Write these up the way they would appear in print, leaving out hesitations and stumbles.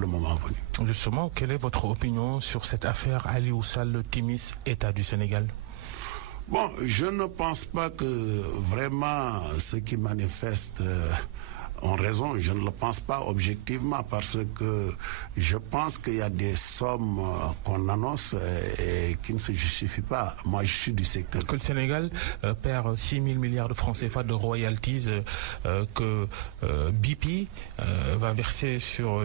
le moment venu. Justement, quelle est votre opinion sur cette affaire Aliou Sall Timis, État du Sénégal? Bon, je ne pense pas que vraiment ceux qui manifestent ont raison. Je ne le pense pas objectivement parce que je pense qu'il y a des sommes qu'on annonce et qui ne se justifient pas. Moi, je suis du secteur. Que le Sénégal perd 6 000 milliards de francs CFA de royalties que BP va verser sur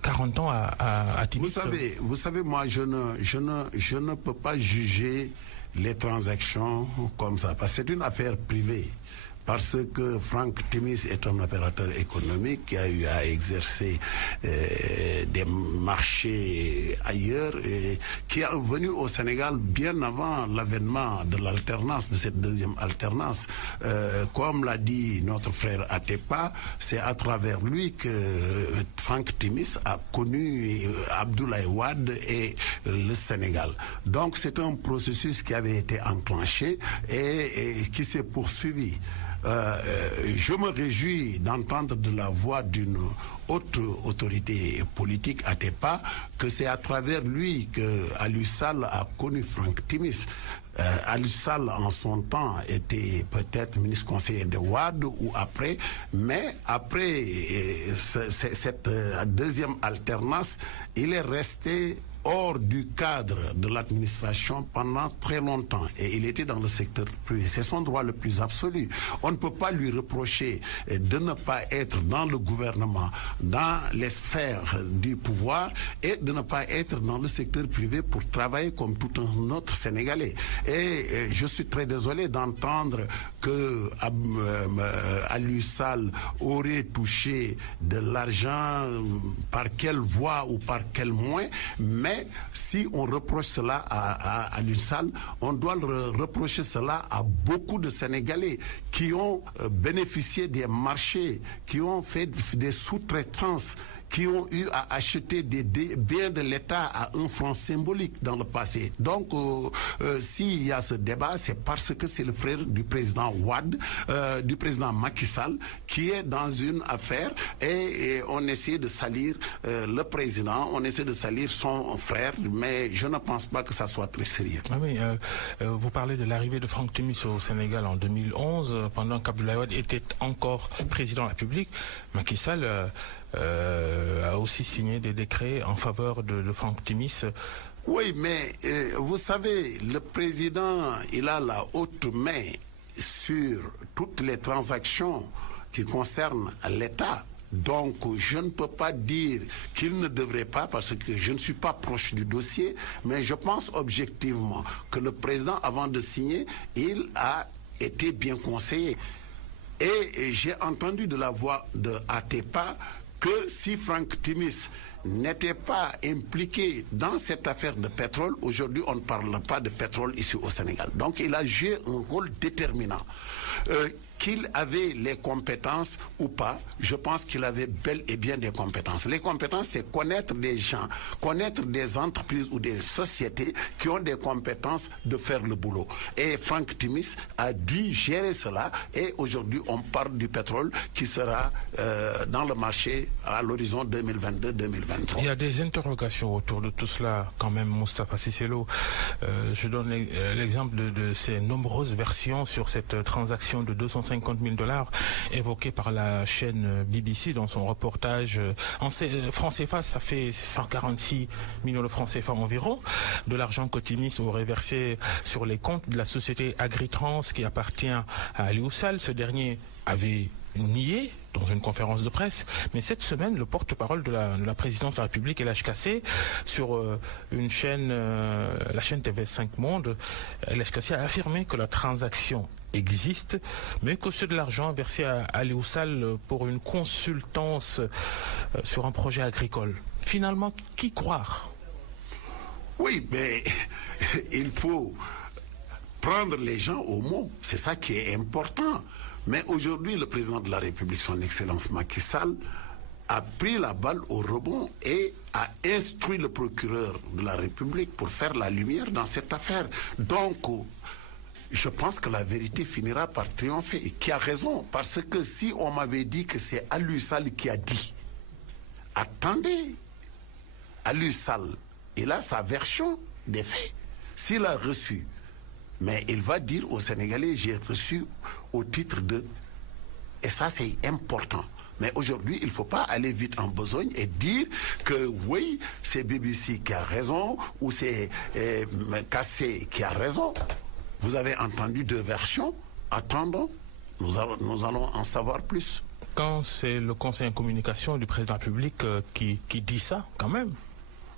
40 ans à Timis. Vous savez, moi, je ne peux pas juger les transactions comme ça, parce que c'est une affaire privée. Parce que Franck Timis est un opérateur économique qui a eu à exercer des marchés ailleurs et qui est venu au Sénégal bien avant l'avènement de l'alternance, de cette deuxième alternance. Comme l'a dit notre frère Atepa, c'est à travers lui que Franck Timis a connu Abdoulaye Wade et le Sénégal. Donc c'est un processus qui avait été enclenché et qui s'est poursuivi. Je me réjouis d'entendre de la voix d'une haute autorité politique, Atepa, que c'est à travers lui que Aliou Sall a connu Franck Timis. Aliou Sall, en son temps, était peut-être ministre conseiller de Wade ou après, mais après cette deuxième alternance, il est resté hors du cadre de l'administration pendant très longtemps et il était dans le secteur privé. C'est son droit le plus absolu. On ne peut pas lui reprocher de ne pas être dans le gouvernement, dans les sphères du pouvoir et de ne pas être dans le secteur privé pour travailler comme tout un autre Sénégalais. Et je suis très désolé d'entendre que Aliou Sall aurait touché de l'argent par quelle voie ou par quel moyen, mais si on reproche cela à Aliou Sall, on doit le reprocher cela à beaucoup de Sénégalais qui ont bénéficié des marchés, qui ont fait des sous-traitances, qui ont eu à acheter des biens de l'État à un franc symbolique dans le passé. Donc, s'il y a ce débat, c'est parce que c'est le frère du président Wade, du président Macky Sall, qui est dans une affaire et on essaie de salir le président, on essaie de salir son frère, mais je ne pense pas que ça soit très sérieux. Ah oui, vous parlez de l'arrivée de Franck Timis au Sénégal en 2011, pendant qu'Abdoulaye Wade était encore président de la République. Macky Sall a aussi signé des décrets en faveur de Franck Timis. Oui, mais vous savez, le président, il a la haute main sur toutes les transactions qui concernent l'État. Donc, je ne peux pas dire qu'il ne devrait pas, parce que je ne suis pas proche du dossier, mais je pense objectivement que le président, avant de signer, il a été bien conseillé. Et j'ai entendu de la voix de Atepa que si Franck Timis n'était pas impliqué dans cette affaire de pétrole, aujourd'hui on ne parle pas de pétrole ici au Sénégal. Donc il a joué un rôle déterminant. Qu'il avait les compétences ou pas, je pense qu'il avait bel et bien des compétences. Les compétences, c'est connaître des gens, connaître des entreprises ou des sociétés qui ont des compétences de faire le boulot. Et Franck Timis a dû gérer cela et aujourd'hui on parle du pétrole qui sera dans le marché à l'horizon 2022-2023. Il y a des interrogations autour de tout cela quand même, Moustapha Cissé Lo. Je donne l'exemple de ces nombreuses versions sur cette transaction de 250 000 $ évoquée par la chaîne BBC dans son reportage. En francs CFA, ça fait 146 millions de francs CFA environ, de l'argent que Timis aurait versé sur les comptes de la société Agritrans qui appartient à Aliou Sall. Ce dernier avait nié dans une conférence de presse, mais cette semaine, le porte-parole de la présidence de la République et l'HKC sur une chaîne, la chaîne TV5 Monde, l'HKC a affirmé que la transaction existe, mais que c'est de l'argent versé à Aliou Sall pour une consultance sur un projet agricole. Finalement, qui croire? Oui, mais il faut prendre les gens au mot. C'est ça qui est important. Mais aujourd'hui, le président de la République, son Excellence Macky Sall, a pris la balle au rebond et a instruit le procureur de la République pour faire la lumière dans cette affaire. Donc, je pense que la vérité finira par triompher. Et qui a raison? Parce que si on m'avait dit que c'est Aliou Sall qui a dit, attendez, Aliou Sall, il a sa version des faits. S'il a reçu, mais il va dire aux Sénégalais, j'ai reçu au titre de... Et ça, c'est important. Mais aujourd'hui, il ne faut pas aller vite en besogne et dire que oui, c'est BBC qui a raison ou c'est Kassé qui a raison. Vous avez entendu deux versions. Attendons, nous allons en savoir plus. Quand c'est le conseil en communication du président de la République qui dit ça, quand même.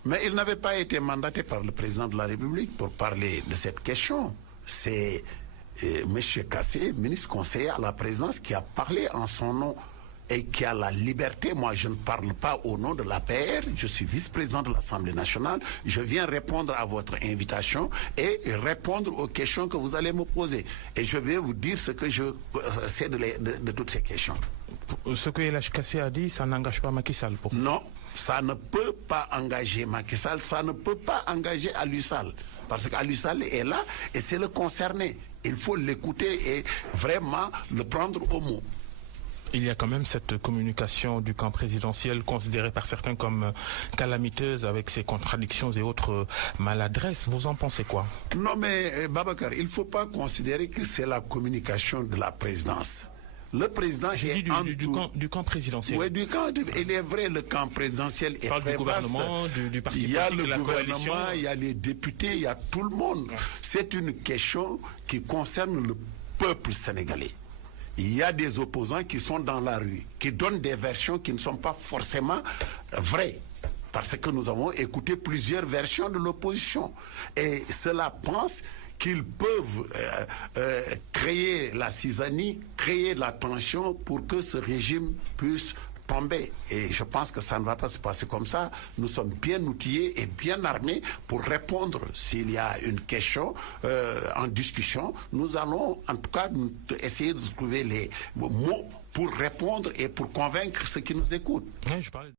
Mais il n'avait pas été mandaté par le président de la République pour parler de cette question. C'est M. Kassé, ministre conseiller à la présidence, qui a parlé en son nom et qui a la liberté. Moi, je ne parle pas au nom de l'APR, je suis vice-président de l'Assemblée nationale. Je viens répondre à votre invitation et répondre aux questions que vous allez me poser. Et je vais vous dire ce que je sais de toutes ces questions. Ce que El Hadj Kassé a dit, ça n'engage pas Macky Sall pour vous? Non, ça ne peut pas engager Macky Sall, ça ne peut pas engager Aliou Sall. Parce qu'Aliou Sall est là et c'est le concerné. Il faut l'écouter et vraiment le prendre au mot. Il y a quand même cette communication du camp présidentiel considérée par certains comme calamiteuse avec ses contradictions et autres maladresses. Vous en pensez quoi? Non mais Babacar, il ne faut pas considérer que c'est la communication de la présidence. Le président est du camp présidentiel. Oui, du camp. Il est vrai, le camp présidentiel est très vaste. Du gouvernement, du parti politique, il y a le la gouvernement, coalition. il y a les députés, il y a tout le monde. C'est une question qui concerne le peuple sénégalais. Il y a des opposants qui sont dans la rue, qui donnent des versions qui ne sont pas forcément vraies. Parce que nous avons écouté plusieurs versions de l'opposition. Et cela pense qu'ils peuvent créer la cisanie, créer la tension pour que ce régime puisse tomber. Et je pense que ça ne va pas se passer comme ça. Nous sommes bien outillés et bien armés pour répondre s'il y a une question en discussion. Nous allons en tout cas essayer de trouver les mots pour répondre et pour convaincre ceux qui nous écoutent. Oui, je parlais